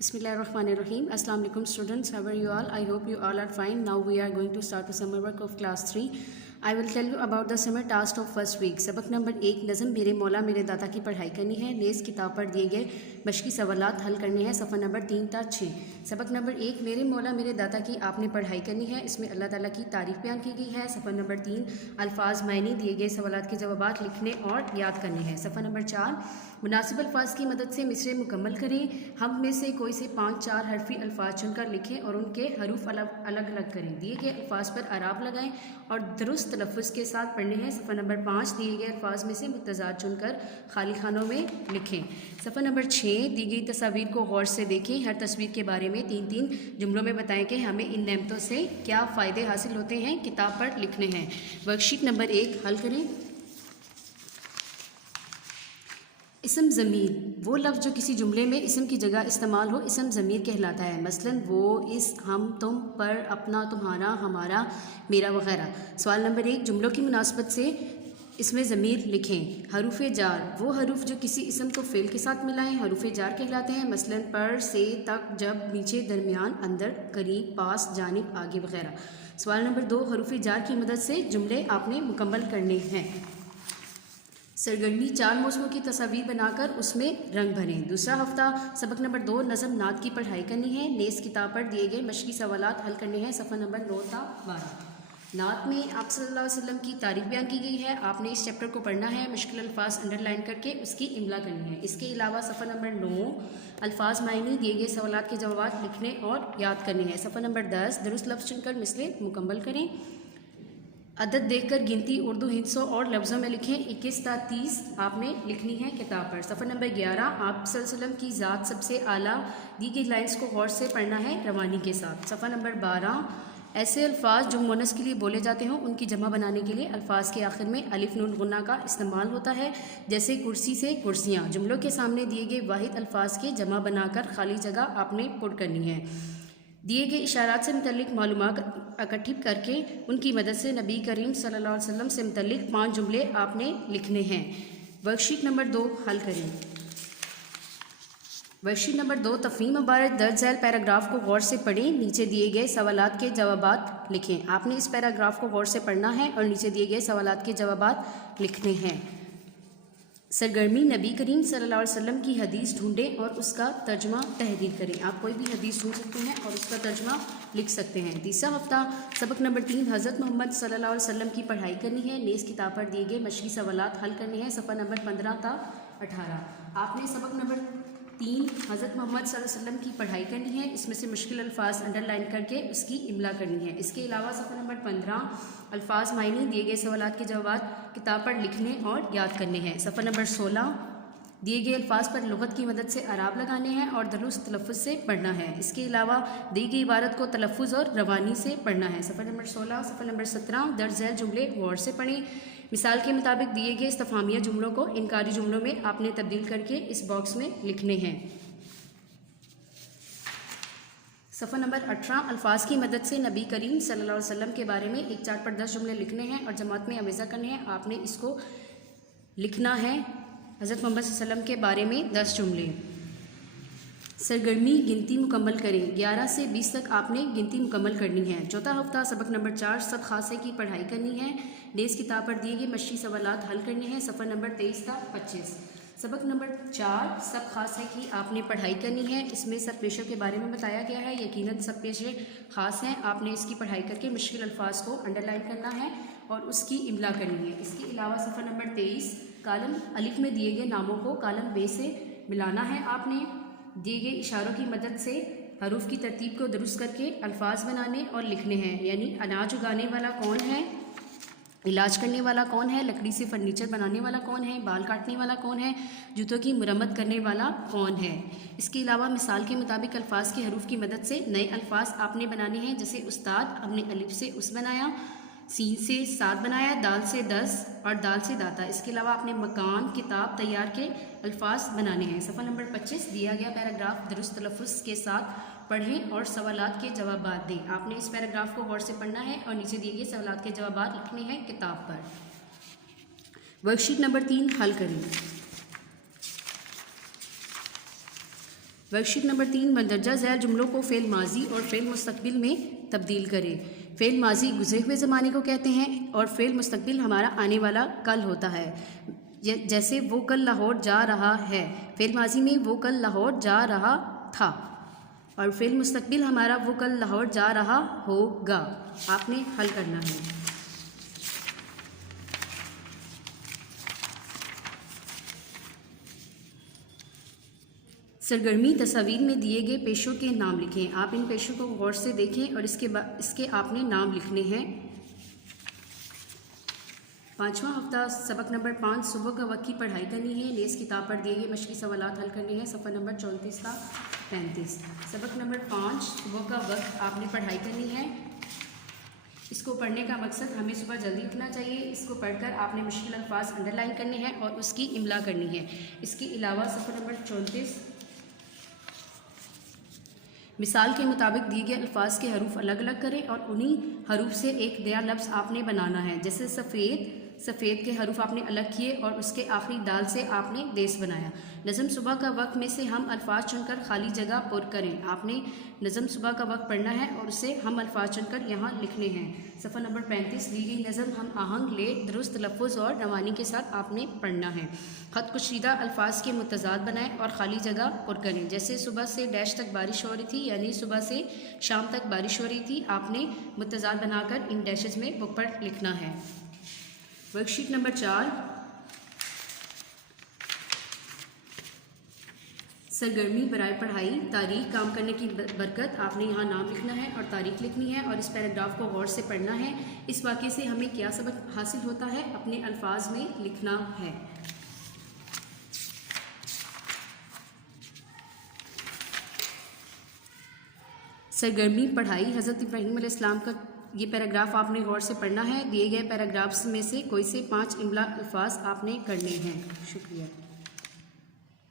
Bismillahirrahmanirrahim. Assalamu alaikum students. How are you all? I hope you all are fine. Now we are going to start the summer work of class 3. I will tell you about the summer task of first week. सबक number 1 नज़म मेरे मौला मेरे दाता की पढ़ाई करनी है। नेज़ किताब पर दिए गए मशकी सवालात हल करने हैं। सफ़ा नंबर 3 ता 6। सबक नंबर 1 मेरे मौला मेरे दाता की आपने पढ़ाई करनी है। इसमें अल्लाह ताला की तारीफ़ बयान की गई है। सफ़ा नंबर 3 अल्फाज मायने दिए गए सवालात के जवाबात लिखने और याद करने हैं। सफ़ा नंबर 4 मुनासिब अल्फाज की मदद से मिसरे मुकम्मल करें। हम में से कोई से 5-4 हरफी अल्फाज चुनकर लिखें और उनके हरूफ अलग अलग करें। दिए गए अल्फाज पर आराब लगाएं और दुरुस्त तलफ़्फ़ुज़ के साथ पढ़ने हैं। सफ़ा नंबर 5 दिए गए अल्फाज में से मुतज़ाद चुनकर खाली खानों में लिखें। सफ़ा नंबर 6 दी गई तस्वीर को गौर से देखें। हर तस्वीर के बारे में 3-3 जुमलों में बताएं कि हमें इन नेमतों से क्या फ़ायदे हासिल होते हैं। किताब पर लिखने हैं। वर्कशीट नंबर 1 हल करें। इसम ज़मीर वो लफ्ज़ जो किसी जुमले में इसम की जगह इस्तेमाल हो इसम ज़मीर कहलाता है। मसलन वो, इस, हम, तुम, पर, अपना, तुम्हारा, हमारा, मेरा वगैरह। सवाल नंबर 1 जुमलों की मुनासबत से इसमें ज़मीर लिखें। हरूफ जार वो हरूफ जो किसी इसम को फ़ेल के साथ मिलाएं हरूफ जार कहलाते हैं। मसलन पर, से, तक, जब, नीचे, दरमियान, अंदर, करीब, पास, जानिब, आगे वगैरह। सवाल नंबर 2 हरूफ जार की मदद से जुमले आपने मुकम्मल करने हैं। सरगर्मी 4 मौसमों की तस्वीर बनाकर उसमें रंग भरें। दूसरा हफ्ता सबक नंबर 2 नज़म नात की पढ़ाई करनी है। नेज़ किताब पर दिए गए मशकी सवालात हल करने हैं। सफ़ा नंबर 9 ता 12। नात में आप सल्लल्लाहु अलैहि वसल्लम की तारीफ़ बयान की गई है। आपने इस चैप्टर को पढ़ना है। मुश्किल अल्फाज अंडरलाइन करके उसकी इमला करनी है। इसके अलावा सफ़ा नंबर 9 अल्फाज मायने दिए गए सवालात के जवाब लिखने और याद करने हैं। सफ़ा नंबर 10 दुरुस्त लफ्ज़ चुनकर मिसले मुकम्मल करें। अदद देखकर गिनती उर्दू हिंसों और लफ्ज़ों में लिखें। 21 ता 30 आपने लिखनी है किताब पर। सफ़ा नंबर 11 आप सल्लल्लाहु अलैहि वसल्लम की ज़ात सबसे आला दी गई लाइन्स को गौर से पढ़ना है रवानी के साथ। सफ़ा नंबर 12 ऐसे अल्फाज जो मुअन्नस के लिए बोले जाते हों उनकी जमा बनाने के लिए अल्फाज के आखिर में अलिफ नून गुन्ना का इस्तेमाल होता है। जैसे कुर्सी से कुर्सियाँ। जुमलों के सामने दिए गए वाहिद अल्फाज के जमा बनाकर खाली जगह आपने पुट करनी है। दिए गए इशारात से मुतल्लिक मालूमात इकट्ठी करके उनकी मदद से नबी करीम सल्लल्लाहु अलैहि वसल्लम से मुतल्लिक 5 जुमले आपने लिखने हैं। वर्कशीट नंबर 2 हल करें। वर्कशीट नंबर 2 तफ़हीम मुबारक दर्ज झैल पैराग्राफ को गौर से पढ़ें। नीचे दिए गए सवालात के जवाबात लिखें। आपने इस पैराग्राफ को गौर से पढ़ना है और नीचे दिए गए सवालात के जवाबात लिखने हैं। सरगर्मी नबी करीम सल्लल्लाहु अलैहि वसल्लम की हदीस ढूंढें और उसका तर्जुमा तहरीर करें। आप कोई भी हदीस ढूंढ सकते हैं और उसका तर्जुमा लिख सकते हैं। तीसरा हफ्ता सबक नंबर 3 हज़रत मोहम्मद सल्लल्लाहु अलैहि वसल्लम की पढ़ाई करनी है। नेज़ किताब पर दिए गए मशकी सवालात हल करने हैं। सफ़ा नंबर 15 ता 18 आपने सबक नंबर 3 हज़रत मोहम्मद सल्लल्लाहु अलैहि वसल्लम की पढ़ाई करनी है। इसमें से मुश्किल अल्फाज अंडरलाइन करके उसकी इमला करनी है। इसके अलावा सफ़ा नंबर 15 अल्फाज मायने दिए गए सवालात के जवाब किताब पर लिखने और याद करने हैं। सफ़ा नंबर 16 दिए गए अल्फाज पर लुग़त की मदद से आराब लगाने हैं और दुरुस्त तलफ़्फ़ुज़ से पढ़ना है। इसके अलावा दी गई इबारत को तलफ़्फ़ुज़ और रवानी से पढ़ना है। सफ़ा नंबर 16 सफ़ा नंबर 17 दर्ज झैल जुमले गौर से पढ़ें। मिसाल के मुताबिक दिए गए इस्तफ़ामिया जुमलों को इनकारी जुमलों में आपने तब्दील करके इस बॉक्स में लिखने हैं। सफ़ा नंबर 18 अल्फाज की मदद से नबी करीम सल्लल्लाहु अलैहि वसल्लम के बारे में एक चार्ट पर 10 जुमले लिखने हैं और जमात में अवेज़ा करने हैं। आपने इसको लिखना है हज़रत मोहम्मद सल्लल्लाहु अलैहि वसल्लम के बारे में 10 जुमले। सरगर्मी गिनती मुकम्मल करें। 11 से 20 तक आपने गिनती मुकम्मल करनी है। चौथा हफ्ता सबक नंबर 4 सब खासे की पढ़ाई करनी है। नेज़ किताब पर दिए गए मशकी सवालात हल करने हैं। सफ़ा नंबर 23 ता 25 सबक नंबर 4 सब खास है कि आपने पढ़ाई करनी है। इसमें सब पेशों के बारे में बताया गया है। यकीनन सब पेशे ख़ास हैं। आपने इसकी पढ़ाई करके मुश्किल अल्फाज को अंडरलाइन करना है और उसकी इमला करनी है। इसके अलावा सफ़ा नंबर 23 कालम अलिफ में दिए गए नामों को कालम बे से मिलाना है। आपने दिए गए इशारों की मदद से हरूफ की तरतीब को दुरुस्त करके अल्फाज बनाने और लिखने हैं। यानी अनाज उगाने वाला कौन है, इलाज करने वाला कौन है, लकड़ी से फर्नीचर बनाने वाला कौन है, बाल काटने वाला कौन है, जूतों की मुरम्मत करने वाला कौन है। इसके अलावा मिसाल के मुताबिक अल्फाज के हरूफ की मदद से नए अल्फाज आपने बनाने हैं। जैसे उस्ताद हमने अलिफ से उस बनाया, सीन से 7 बनाया, दाल से 10 और दाल से दाता। इसके अलावा आपने मकान किताब तैयार के अल्फाज बनाने हैं। सफ़ा नंबर 25 दिया गया पैराग्राफ दुरुस्त तलफ़्फ़ुज़ के साथ पढ़ें और सवालात के जवाब दें। आपने इस पैराग्राफ को गौर से पढ़ना है और नीचे दिए गए सवालात के जवाब लिखने हैं किताब पर। वर्कशीट नंबर 3 हल करें। ورکشیٹ نمبر 3 مندرجہ ذیل جملوں کو فعل ماضی اور فعل مستقبل میں تبدیل کریں۔ فعل ماضی گزرے ہوئے زمانے کو کہتے ہیں اور فعل مستقبل ہمارا آنے والا کل ہوتا ہے، جیسے وہ کل لاہور جا رہا ہے۔ فعل ماضی میں وہ کل لاہور جا رہا تھا، اور فعل مستقبل ہمارا وہ کل لاہور جا رہا ہوگا۔ آپ نے حل کرنا ہے۔ سرگرمی تصاویر میں دیے گئے پیشوں کے نام لکھیں۔ آپ ان پیشوں کو غور سے دیکھیں اور اس کے آپ نے نام لکھنے ہیں۔ 5واں ہفتہ سبق نمبر 5 صبح کا وقت کی پڑھائی کرنی ہے۔ نیز کتاب پر دیے گئے مشقی سوالات حل کرنے ہیں، صفحہ نمبر 34 تا 35۔ سبق نمبر 5 صبح کا وقت آپ نے پڑھائی کرنی ہے۔ اس کو پڑھنے کا مقصد ہمیں صبح جلدی اٹھنا چاہیے۔ اس کو پڑھ کر آپ نے مشکل الفاظ انڈر لائن کرنے ہیں اور اس کی املا کرنی ہے۔ اس کے علاوہ صفحہ نمبر 34 مثال کے مطابق دیے گئے الفاظ کے حروف الگ الگ کریں اور انہی حروف سے ایک نیا لفظ آپ نے بنانا ہے، جیسے سفید کے حروف آپ نے الگ کیے اور اس کے آخری دال سے آپ نے دیس بنایا۔ نظم صبح کا وقت میں سے ہم الفاظ چن کر خالی جگہ پر کریں۔ آپ نے نظم صبح کا وقت پڑھنا ہے اور اسے ہم الفاظ چن کر یہاں لکھنے ہیں۔ صفحہ نمبر 35 دی گئی نظم ہم آہنگ لے درست تلفظ اور روانی کے ساتھ آپ نے پڑھنا ہے۔ خط کشیدہ الفاظ کے متضاد بنائیں اور خالی جگہ پر کریں، جیسے صبح سے ڈیش تک بارش ہو رہی تھی، یعنی صبح سے شام تک بارش ہو رہی تھی۔ آپ نے متضاد بنا کر ان ڈیشز میں بک پر لکھنا ہے۔ ورکشیٹ نمبر 4 سرگرمی برائے پڑھائی تاریخ کام کرنے کی برکت۔ آپ نے یہاں نام لکھنا ہے اور تاریخ لکھنی ہے اور اس پیراگراف کو غور سے پڑھنا ہے۔ اس واقعے سے ہمیں کیا سبق حاصل ہوتا ہے اپنے الفاظ میں لکھنا ہے۔ سرگرمی پڑھائی حضرت ابراہیم علیہ السلام کا یہ پیراگراف آپ نے غور سے پڑھنا ہے۔ دیے گئے پیراگرافس میں سے کوئی سے 5 املا الفاظ آپ نے کرنے ہیں۔ شکریہ۔